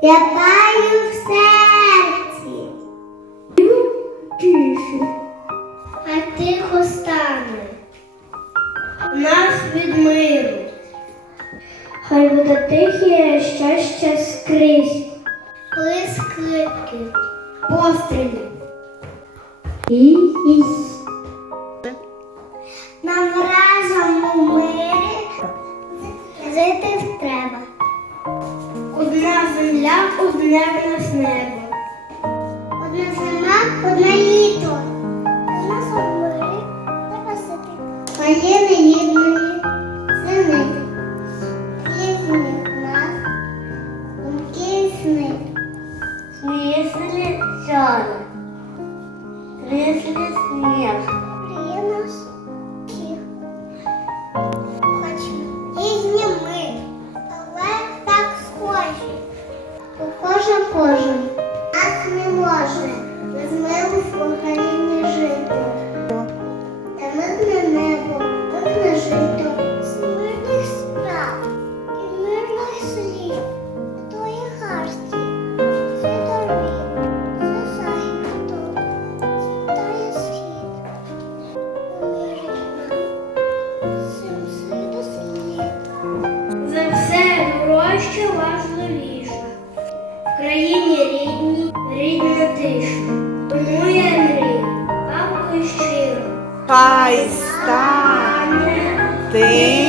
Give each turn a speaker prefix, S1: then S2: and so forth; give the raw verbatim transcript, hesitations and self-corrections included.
S1: Я таю в серці. Тише. А тихо стане. Нас від миру. Хай буде тихе щастя скрізь. Блискітки, постріли. І нам разом у мирі жити треба. Одна земля, одне в нас небо. Одна зима, одне літо. Одна собори, треба сити. Пані рідної сини. Різних нас, думки і сни. Смісли чори. Різли сніг. Приємно всіх. Хоч різні ми, але так схожі. Кожен кожен, нас не може без миру в Україні жити. Та мирне небо, мирне жито, з мирних справ і мирних слів. Твої гарсті, це доріг, це захисту, світає схід. Умирина, всім світу слід. За все дорожче важливіше. В країні рідній, рідна тиша. Тому я мрію, палко й щиро.
S2: Хай стане ти